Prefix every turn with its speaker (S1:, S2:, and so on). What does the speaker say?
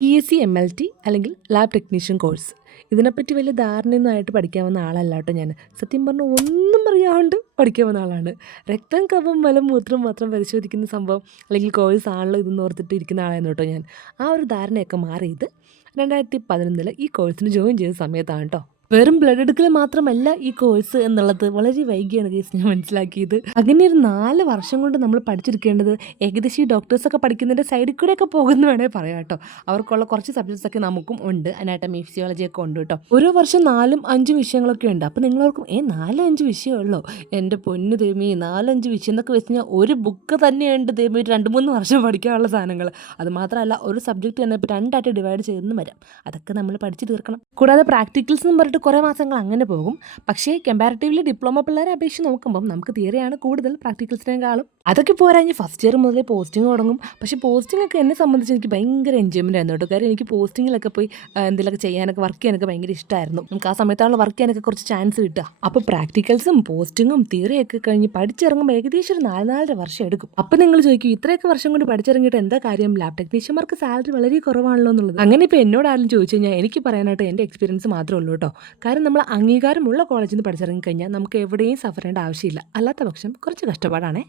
S1: E S C M L T അല്ലെങ്കിൽ lab technician course. ഇതിനെപ്പറ്റി വലിയ ധാരണയൊന്നുമായിട്ട് പഠിക്കാൻ വന്ന ആളല്ല കേട്ടോ ഞാൻ സത്യം പറഞ്ഞാൽ ഒന്നും അറിയാണ്ട് പഠിക്കാൻ വന്ന ആളാണ്. രക്തം കവം മലം മൂത്രം മാത്രം പരിശോധിക്കുന്ന സംഭവം അല്ലെങ്കിൽ കോഴ്സ് ആണല്ലോ ഇതെന്ന് ഓർത്തിട്ട് ഇരിക്കുന്ന ആളായിരുന്നു കേട്ടോ ഞാൻ. ആ ഒരു ധാരണയൊക്കെ മാറിയത് രണ്ടായിരത്തി പതിനൊന്നിൽ ഈ കോഴ്സിന് ജോയിൻ ചെയ്ത സമയത്താണ് കേട്ടോ. വെറും ബ്ലഡ് എടുക്കൽ മാത്രമല്ല ഈ കോഴ്സ് എന്നുള്ളത് വളരെ വൈകിയാണ് കേസ് ഞാൻ മനസ്സിലാക്കിയത്. അങ്ങനെ ഒരു നാല് വർഷം കൊണ്ട് നമ്മൾ പഠിച്ചെടുക്കേണ്ടത് ഏകദേശം ഈ ഡോക്ടേഴ്സൊക്കെ പഠിക്കുന്നതിന്റെ സൈഡിൽ കൂടെ ഒക്കെ പോകുന്ന വേണേൽ പറയാം കേട്ടോ. അവർക്കുള്ള കുറച്ച് സബ്ജക്ട്സ് ഒക്കെ നമുക്കും ഉണ്ട്. അനാട്ടമി ഫിസിയോളജി ഒക്കെ ഉണ്ട് കേട്ടോ. ഓരോ വർഷം നാലും അഞ്ചും വിഷയങ്ങളൊക്കെ ഉണ്ട്. അപ്പോൾ നിങ്ങളോർക്കും ഏ നാലും അഞ്ച് വിഷയമുള്ളോ എന്റെ പൊന്ന് തേമി നാലഞ്ച് വിഷയം എന്നൊക്കെ വെച്ച് കഴിഞ്ഞാൽ ഒരു ബുക്ക് തന്നെയുണ്ട് തേമി ഒരു രണ്ട് മൂന്ന് വർഷം പഠിക്കാനുള്ള സാധനങ്ങൾ. അത് മാത്രമല്ല ഒരു സബ്ജക്റ്റ് തന്നെ ഇപ്പോൾ രണ്ടായിട്ട് ഡിവൈഡ് ചെയ്തെന്ന് വരാം. അതൊക്കെ നമ്മൾ പഠിച്ചു തീർക്കണം. കൂടാതെ പ്രാക്ടിക്കൽസ് എന്ന് പറഞ്ഞിട്ട് കുറേ മാസങ്ങൾ അങ്ങനെ പോകും. പക്ഷേ കമ്പാരിറ്റീവ്ലി ഡിപ്ലോമ പിള്ളേരെ അപേക്ഷിച്ച് നോക്കുമ്പം നമുക്ക് തിയറിയാണ് കൂടുതൽ പ്രാക്ടിക്കൽസിനേക്കാളും അതൊക്കെ പോരാഞ്ഞ് ഫസ്റ്റ് ഇയർ മുതലേ പോസ്റ്റിംഗ് തുടങ്ങും. പക്ഷെ പോസ്റ്റിംഗ് ഒക്കെ എന്നെ സംബന്ധിച്ച് എനിക്ക് ഭയങ്കര എൻജോയ്മെന്റ് ആയിരുന്നു കേട്ടോ. കാര്യം എനിക്ക് പോസ്റ്റിങ്ങിലൊക്കെ പോയി എന്തെങ്കിലുമൊക്കെ ചെയ്യാനൊക്കെ വർക്ക് ചെയ്യാനൊക്കെ ഭയങ്കര ഇഷ്ടമായിരുന്നു നമുക്ക് ആ സമയത്താണ് വർക്ക് ചെയ്യാനൊക്കെ കുറച്ച് ചാൻസ് കിട്ടുക. അപ്പോൾ പ്രാക്ടിക്കൽസും പോസ്റ്റിങ്ങും തിയറിയൊക്കെ കഴിഞ്ഞ് പഠിച്ചിറങ്ങുമ്പോൾ ഏകദേശം ഒരു നാല് നാലര വർഷം എടുക്കും. അപ്പോൾ നിങ്ങൾ ചോദിക്കും ഇത്രയൊക്കെ വർഷം കൊണ്ട് പഠിച്ചിറങ്ങിയിട്ട് എന്താ കാര്യം? ലാബ് ടെക്നീഷ്യന്മാർക്ക് സാലറി വളരെ കുറവാണല്ലോ എന്നുള്ളത്. അങ്ങനെ ഇപ്പോൾ എന്നോട് ആരും ചോദിച്ചു കഴിഞ്ഞാൽ എനിക്ക് പറയാനായിട്ട് എന്റെ എക്സ്പീരിയൻസ് മാത്രമേ ഉള്ളൂ കേട്ടോ. കാരണം നമ്മൾ അംഗീകാരമുള്ള കോളേജിൽ നിന്ന് പഠിച്ചിറങ്ങി കഴിഞ്ഞാൽ നമുക്ക് എവിടെയും സഫർ ചെയ്യേണ്ട ആവശ്യമില്ല. അല്ലാത്ത പക്ഷം കുറച്ച് കഷ്ടപ്പാടാണേ.